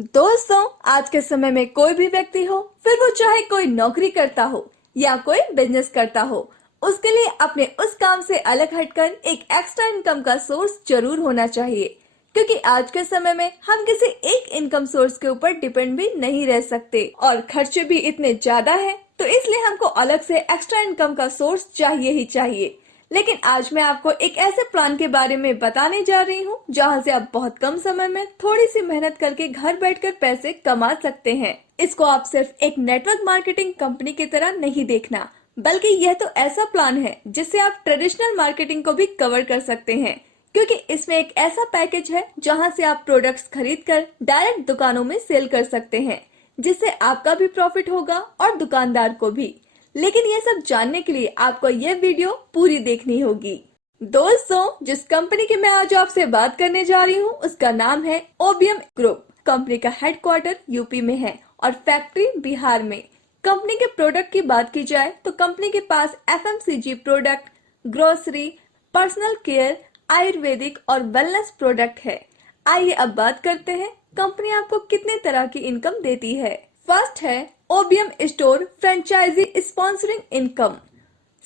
दोस्तों, आज के समय में कोई भी व्यक्ति हो, फिर वो चाहे कोई नौकरी करता हो या कोई बिजनेस करता हो, उसके लिए अपने उस काम से अलग हटकर एक एक्स्ट्रा इनकम का सोर्स जरूर होना चाहिए। क्योंकि आज के समय में हम किसी एक इनकम सोर्स के ऊपर डिपेंड भी नहीं रह सकते और खर्चे भी इतने ज्यादा हैं, तो इसलिए हमको अलग से एक्स्ट्रा इनकम का सोर्स चाहिए ही चाहिए। लेकिन आज मैं आपको एक ऐसे प्लान के बारे में बताने जा रही हूँ जहाँ से आप बहुत कम समय में थोड़ी सी मेहनत करके घर बैठकर पैसे कमा सकते हैं। इसको आप सिर्फ एक नेटवर्क मार्केटिंग कंपनी की तरह नहीं देखना, बल्कि यह तो ऐसा प्लान है जिससे आप ट्रेडिशनल मार्केटिंग को भी कवर कर सकते हैं। क्योंकि इसमें एक ऐसा पैकेज है जहाँ से आप प्रोडक्ट्स खरीद कर डायरेक्ट दुकानों में सेल कर सकते हैं, जिससे आपका भी प्रॉफिट होगा और दुकानदार को भी। लेकिन ये सब जानने के लिए आपको ये वीडियो पूरी देखनी होगी। दोस्तों, जिस कंपनी की मैं आज आपसे बात करने जा रही हूँ उसका नाम है ओबीएम ग्रुप। कंपनी का हेडक्वार्टर यूपी में है और फैक्ट्री बिहार में। कंपनी के प्रोडक्ट की बात की जाए तो कंपनी के पास FMCG product, grocery, personal care, ayurvedic और वेलनेस प्रोडक्ट है। आइए अब बात करते हैं कंपनी आपको कितने तरह की इनकम देती है। फर्स्ट है OBM store franchisee sponsoring income.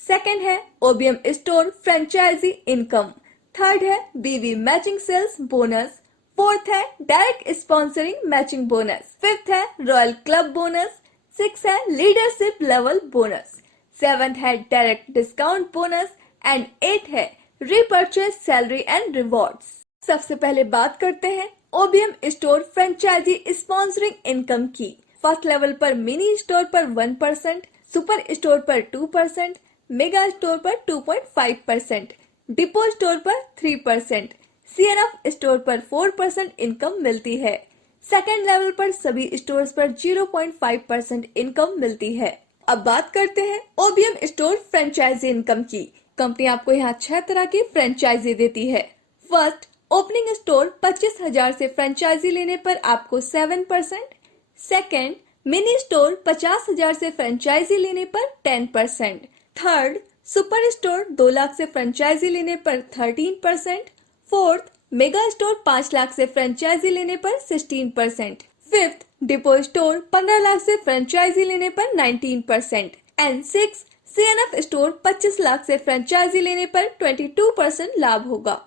Second है OBM store franchisee income. Third है BV matching sales bonus. Fourth है direct sponsoring matching bonus. Fifth है रॉयल क्लब बोनस। सिक्स है लीडरशिप लेवल बोनस। सेवेंथ है direct discount bonus and eight है repurchase salary and rewards. सबसे पहले बात करते हैं OBM store franchisee sponsoring income की। फर्स्ट लेवल पर मिनी स्टोर पर 1%, सुपर स्टोर पर 2%, मेगा स्टोर पर 2.5%, डिपो स्टोर पर 3%, सीएनएफ स्टोर पर 4% इनकम मिलती है। सेकेंड लेवल पर सभी स्टोर्स पर 0.5% इनकम मिलती है। अब बात करते हैं ओबीएम स्टोर फ्रेंचाइजी इनकम की। कंपनी आपको यहाँ 6 तरह की फ्रेंचाइजी देती है। फर्स्ट, ओपनिंग स्टोर 25,000 से फ्रेंचाइजी लेने पर आपको 7%। सेकेंड, मिनी स्टोर 50,000 से फ्रेंचाइजी लेने पर 10%। थर्ड, सुपर स्टोर 2 लाख से फ्रेंचाइजी लेने पर 13%। फोर्थ, मेगा स्टोर 5 लाख से फ्रेंचाइजी लेने पर 16%। फिफ्थ, डिपो स्टोर 15 लाख से फ्रेंचाइजी लेने पर 19%। And six, CNF store 25 lakh से फ्रेंचाइजी लेने पर 22% लाभ होगा।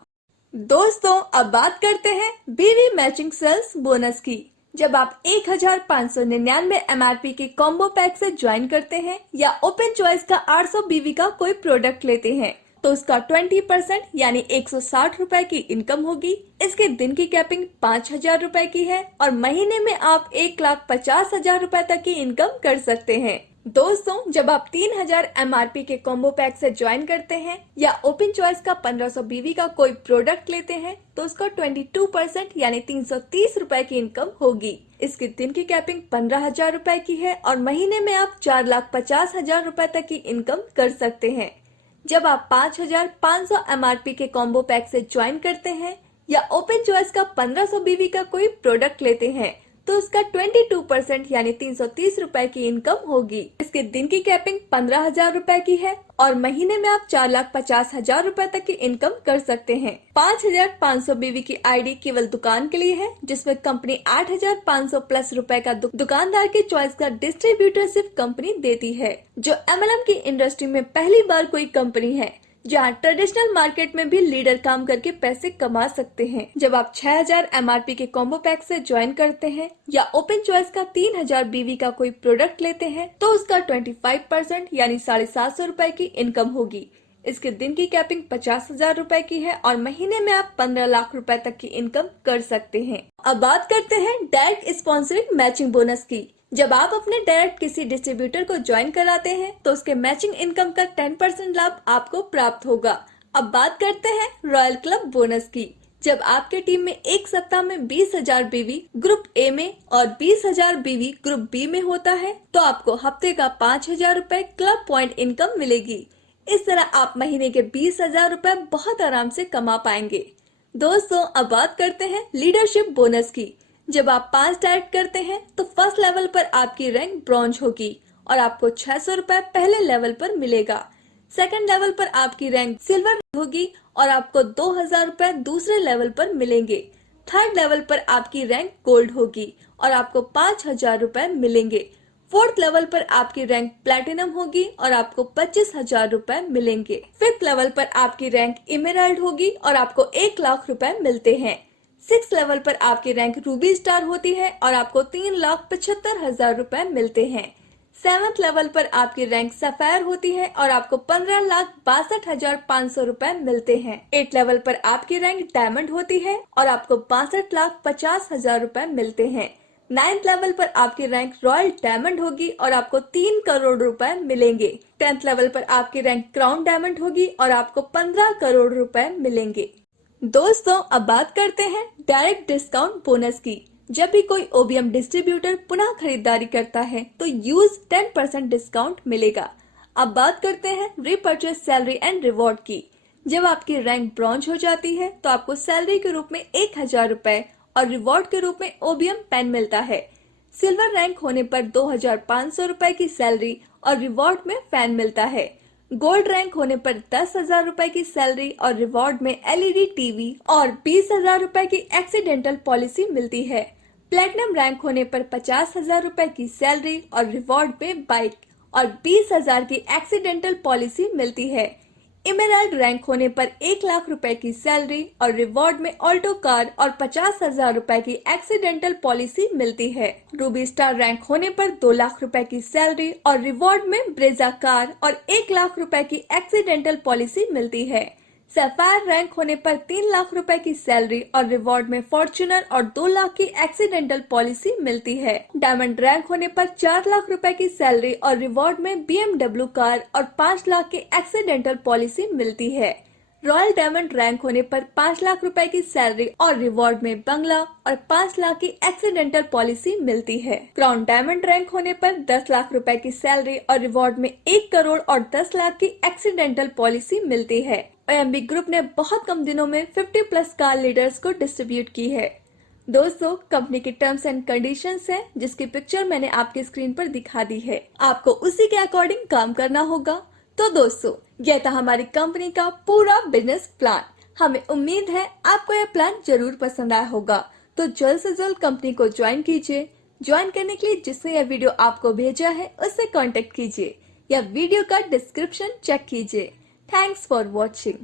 दोस्तों, अब बात करते हैं बीवी मैचिंग सेल्स बोनस की। जब आप 1599 एमआरपी के कॉम्बो पैक से ज्वाइन करते हैं या ओपन चॉइस का 800 बीवी का कोई प्रोडक्ट लेते हैं तो उसका 20% यानी 160 रुपए की इनकम होगी। इसके दिन की कैपिंग 5,000 रुपए की है और महीने में आप 1,50,000 रुपए तक की इनकम कर सकते हैं। दोस्तों, जब आप 3,000 एमआरपी के कॉम्बो पैक से ज्वाइन करते हैं या ओपन चॉइस का 1500 बीवी का कोई प्रोडक्ट लेते हैं तो उसका 22% यानी 330 रुपए की इनकम होगी। इसके दिन की कैपिंग 15,000 रुपए की है और महीने में आप 4,50,000 रुपए तक की इनकम कर सकते हैं। जब आप 5,500 एमआरपी के कॉम्बो पैक से ज्वाइन करते हैं या ओपन चॉइस का 1500 बीवी का कोई प्रोडक्ट लेते हैं तो उसका 22% यानी 330 रुपए की इनकम होगी। इसके दिन की कैपिंग 15,000 रुपए की है और महीने में आप 4,50,000 रुपए तक की इनकम कर सकते हैं। 5,500 बीवी की आईडी केवल दुकान के लिए है, जिसमें कंपनी 8,500 प्लस रुपए का दुकानदार की चॉइस का डिस्ट्रीब्यूटरशिप कंपनी देती है, जो एमएलएम की इंडस्ट्री में पहली बार कोई कंपनी है जहां ट्रेडिशनल मार्केट में भी लीडर काम करके पैसे कमा सकते हैं। जब आप 6,000 एमआरपी के कॉम्बो पैक से ज्वाइन करते हैं या ओपन चॉइस का 3,000 बीवी का कोई प्रोडक्ट लेते हैं तो उसका 25% यानी 750 रुपए की इनकम होगी। इसके दिन की कैपिंग 50,000 रुपए की है और महीने में आप 15 लाख रुपए तक की इनकम कर सकते हैं। अब बात करते हैं डायरेक्ट स्पॉन्सरिंग मैचिंग बोनस की। जब आप अपने डायरेक्ट किसी डिस्ट्रीब्यूटर को ज्वाइन कराते हैं तो उसके मैचिंग इनकम का 10% लाभ आपको प्राप्त होगा। अब बात करते हैं रॉयल क्लब बोनस की। जब आपके टीम में एक सप्ताह में 20,000 बीवी ग्रुप ए में और 20,000 बीवी ग्रुप बी में होता है तो आपको हफ्ते का 5,000 रुपए क्लब पॉइंट इनकम मिलेगी। इस तरह आप महीने के 20,000 रुपए बहुत आराम से कमा पाएंगे। दोस्तों, अब बात करते हैं लीडरशिप बोनस की। जब आप 5 डायरेक्ट करते हैं तो फर्स्ट लेवल पर आपकी रैंक ब्रॉन्ज होगी और आपको 600 रुपए पहले लेवल पर मिलेगा। सेकंड लेवल पर आपकी रैंक सिल्वर होगी और आपको 2,000 रुपए दूसरे लेवल पर मिलेंगे। थर्ड लेवल पर आपकी रैंक गोल्ड होगी और आपको 5,000 रुपए मिलेंगे। फोर्थ लेवल पर आपकी रैंक प्लैटिनम होगी और आपको 25,000 रुपए मिलेंगे। फिफ्थ लेवल पर आपकी रैंक इमेराल्ड होगी और आपको 1,00,000 रुपए मिलते हैं। सिक्स लेवल पर आपकी रैंक रूबी स्टार होती है और आपको 3,75,000 रुपए मिलते हैं। सेवंथ लेवल पर आपकी रैंक सफायर होती है और आपको 15,62,500 रुपए मिलते हैं। एट लेवल पर आपकी रैंक डायमंड होती है और आपको 62,50,000 रुपए मिलते हैं। नाइन्थ लेवल पर आपकी रैंक रॉयल डायमंड होगी और आपको 3 करोड़ रुपए मिलेंगे। 10th लेवल पर आपकी रैंक क्राउन डायमंड होगी और आपको 15 करोड़ रुपए मिलेंगे। दोस्तों, अब बात करते हैं डायरेक्ट डिस्काउंट बोनस की। जब भी कोई ओबीएम डिस्ट्रीब्यूटर पुनः खरीदारी करता है तो यूज 10% डिस्काउंट मिलेगा। अब बात करते हैं रीपर्चेस सैलरी एंड रिवॉर्ड की। जब आपकी रैंक ब्रॉन्ज हो जाती है तो आपको सैलरी के रूप में 1,000 रुपए और रिवॉर्ड के रूप में ओबीएम पेन मिलता है। सिल्वर रैंक होने पर 2,500 रुपए की सैलरी और रिवॉर्ड में फैन मिलता है। गोल्ड रैंक होने पर 10,000 रुपए की सैलरी और रिवॉर्ड में एलईडी टीवी और 20,000 रुपए की एक्सीडेंटल पॉलिसी मिलती है। प्लेटिनम रैंक होने पर 50,000 रुपए की सैलरी और रिवॉर्ड में बाइक और 20,000 की एक्सीडेंटल पॉलिसी मिलती है। इमेराल्ड रैंक होने पर 1,00,000 रुपए की सैलरी और रिवॉर्ड में ऑल्टो कार और 50,000 रुपए की एक्सीडेंटल पॉलिसी मिलती है। रूबी स्टार रैंक होने पर 2,00,000 रुपए की सैलरी और रिवॉर्ड में ब्रेजा कार और 1,00,000 रुपए की एक्सीडेंटल पॉलिसी मिलती है। सैफायर रैंक होने पर 3,00,000 रुपए की सैलरी और रिवॉर्ड में फॉर्च्यूनर और 2,00,000 की एक्सीडेंटल पॉलिसी मिलती है। डायमंड रैंक होने पर 4,00,000 रुपए की सैलरी और रिवॉर्ड में BMW कार और 5,00,000 की एक्सीडेंटल पॉलिसी मिलती है। रॉयल डायमंड रैंक होने पर 5,00,000 रुपए की सैलरी और रिवॉर्ड में बंगला और 5,00,000 की एक्सीडेंटल पॉलिसी मिलती है। क्राउन डायमंड रैंक होने पर 10,00,000 रुपए की सैलरी और रिवॉर्ड में 1 करोड़ और 10,00,000 की एक्सीडेंटल पॉलिसी मिलती है। ओएमबी ग्रुप ने बहुत कम दिनों में 50+ कार लीडर्स को डिस्ट्रीब्यूट की है। दोस्तों, कंपनी की टर्म्स एंड कंडीशंस है जिसकी पिक्चर मैंने आपकी स्क्रीन पर दिखा दी है। आपको उसी के अकॉर्डिंग काम करना होगा। तो दोस्तों, यह था हमारी कंपनी का पूरा बिजनेस प्लान। हमें उम्मीद है आपको यह प्लान जरूर पसंद आया होगा। तो जल्द से जल्द कंपनी को ज्वाइन कीजिए। ज्वाइन करने के लिए जिसने यह वीडियो आपको भेजा है उससे कांटेक्ट कीजिए या वीडियो का डिस्क्रिप्शन चेक कीजिए। Thanks for watching.